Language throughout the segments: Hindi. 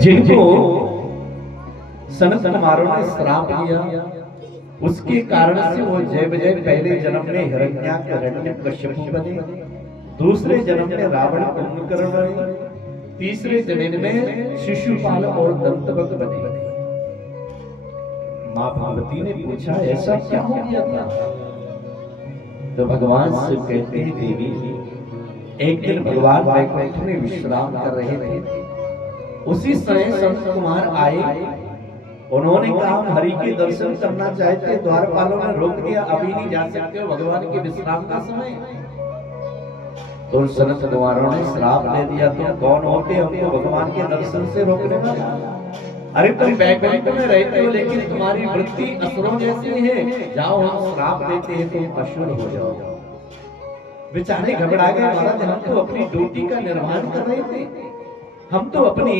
जिनको सनत कुमारों ने श्राप दिया, उसके कारण से वो जय विजय पहले जन्म में हिरण्यकश्यप बने, दूसरे जन्म में रावण कुंभकर्ण बने, तीसरे जन्म में शिशुपाल और दंतवक्र बने। मां पार्वती ने पूछा ऐसा क्या हो गया था? तो भगवान शिव कहते हैं देवी, एक दिन भगवान वैकुंठ में विश्राम कर रहे थे, उसी समय संत कुमार आए। उन्होंने कहा हम हरि के दर्शन करना चाहते, द्वारपालों ने रोक दिया, अभी नहीं जा सकते हो, भगवान के विश्राम का समय। तो संत कुमारों ने श्राप दे दिया, तुम कौन होते हमको भगवान के दर्शन से रोकने वाला? अरे तुम वैकुंठ में रहते हो लेकिन तुम्हारी वृत्ति असुरों जैसी है, जाओ हम श्राप देते हैं तुम असुर हो जाओ। बेचारे घबरा गए, महाराज हम तो अपनी ड्यूटी का निर्वहन कर रहे थे, हम तो अपनी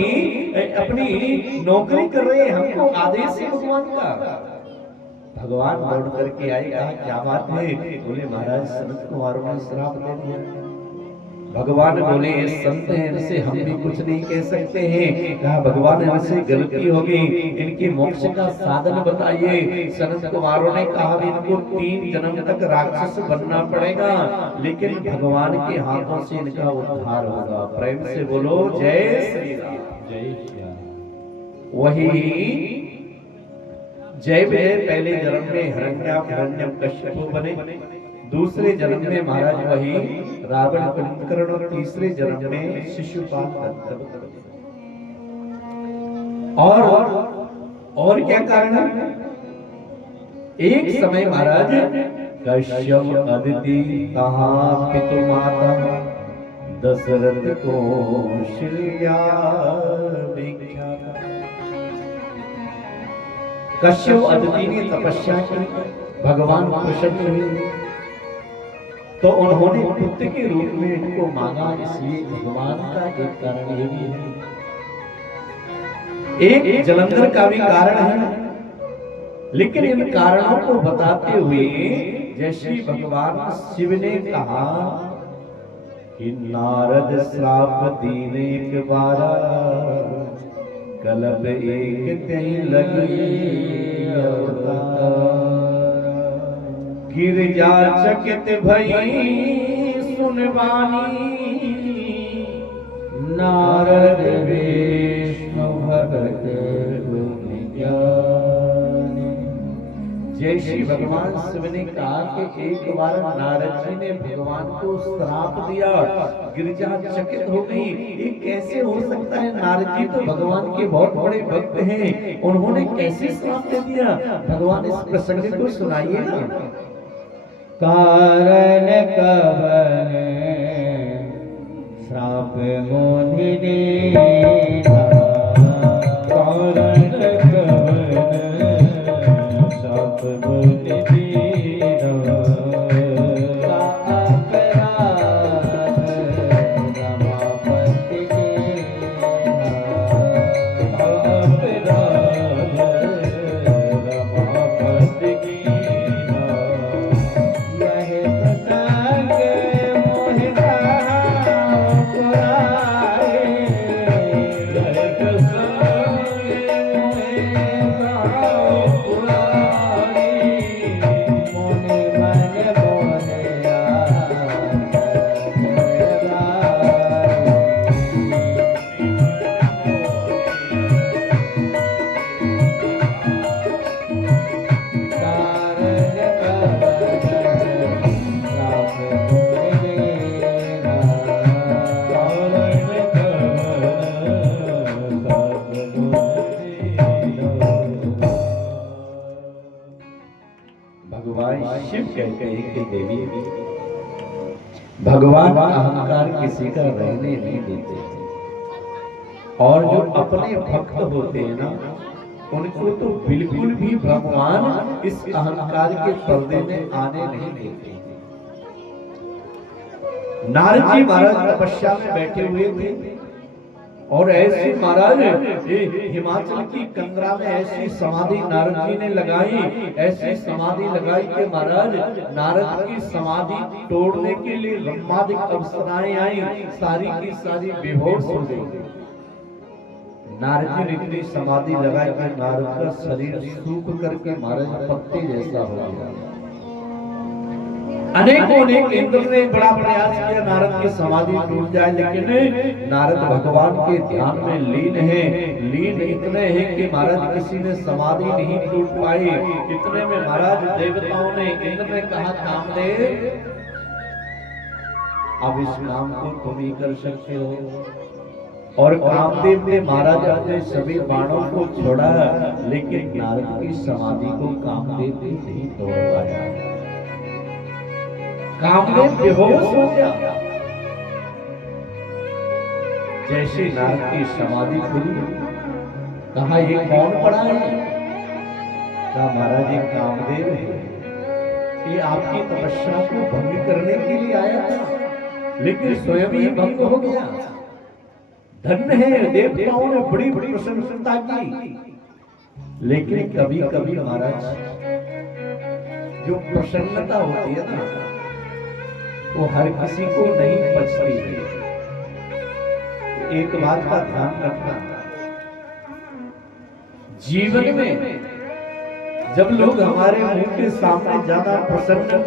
नौकरी कर रहे हैं, हमको आदेश है भगवान का। भगवान दौड़ करके आए, कहा क्या बात है? बोले महाराज सनत कुमारों ने श्राप दे दिया। भगवान बोले संत हैं, इनसे हम भी कुछ नहीं कह सकते हैं। कहा भगवान इनसे गलती होगी, इनके मोक्ष का साधन बताइए। सनत कुमारों ने कहा इनको 3 जन्म तक राक्षस बनना पड़ेगा, लेकिन भगवान के हाथों से इनका उद्धार होगा। प्रेम से बोलो जय श्री राम। जय श्री राम। वही जय विजय पहले जन्म में हिरण्यकश्यप बने, दूसरे जन्म में महाराज वही रावण कुंभकर्ण और तीसरे जन्म में शिशुपाल दंतवक्र। और क्या कारण है? एक समय महाराज कश्यप अदिति कहाँ पितु माता दशरथ कौशल्या विख्यात। कश्यप अदिति ने तपस्या की, भगवान प्रसन्न हुए, तो उन्होंने पुत्र के रूप में इनको मांगा। इसलिए भगवान का एक कारण ये भी है, एक जलंधर का भी कारण है, लेकिन इन कारणों को बताते हुए जैसे भगवान शिव ने कहा कि नारद श्राप दीने एक बारा, कलब एक कहीं लगी अवतार। गिरजा चकित भई सुनवानी, नारद विष्णु भगत गुण ज्ञानी। जय श्री भगवान शिव ने कहा कि एक बार नारद जी ने भगवान को श्राप दिया, गिरजा चकित हो गई। ये कैसे हो सकता है? नारद जी तो भगवान के बहुत बड़े भक्त हैं, उन्होंने कैसे श्राप दे दिया? भगवान इस प्रसंग को सुनाइए ना। कारण कवन श्राप मोहि दीना, कारण कवन श्राप मोहि दीना। रमापति शिव कहते हैं कि देवी भगवान अहंकार किसी का रहने नहीं देते, और जो अपने भक्त होते हैं ना उनको तो बिल्कुल भी भगवान इस अहंकार के पर्दे में आने नहीं देते। नारद जी महाराज तपस्या में बैठे हुए थे और ऐसे महाराज हिमाचल की कंदरा में ऐसी समाधि नारद जी ने लगाई, ऐसी समाधि लगाई कि महाराज नारद की समाधि तोड़ने के लिए ब्रह्मादिक अप्सराएं आई, सारी की सारी बेहोश हो गई। नारद जी ने इतनी समाधि लगाई कि नारद का शरीर सूख करके महाराज पत्ते जैसा हो गया। अनेक इंद्र ने बड़ा प्रयास किया नारद की समाधि टूट जाए, लेकिन नारद भगवान के ध्यान में लीन इतने हैं कि महाराज किसी ने समाधि नहीं टूट पाई। इतने में महाराज देवताओं ने, इंद्र ने कहा कामदेव अब इस काम को तुम ही कर सकते हो। और कामदेव ने महाराज अपने सभी बाणों को छोड़ा, लेकिन नारद की समाधि को कामदेव ने नहीं तोड़ पाया। कामदेव बेहोश हो गया। जैसे नारद की समाधि खुली, कहा ये कौन पड़ा है? कहा महाराज ये कामदेव है, ये आपकी तपस्या को भंग करने के लिए आया था, लेकिन स्वयं ही भंग हो गया। धन्य है, देवताओं ने बड़ी बड़ी प्रशंसा की। लेकिन कभी कभी महाराज जो प्रसन्नता होती है ना, वो हर किसी को नहीं पचती है। एक बात का ध्यान रखना, जीवन में जब लोग हमारे मुंह के सामने ज्यादा प्रसन्न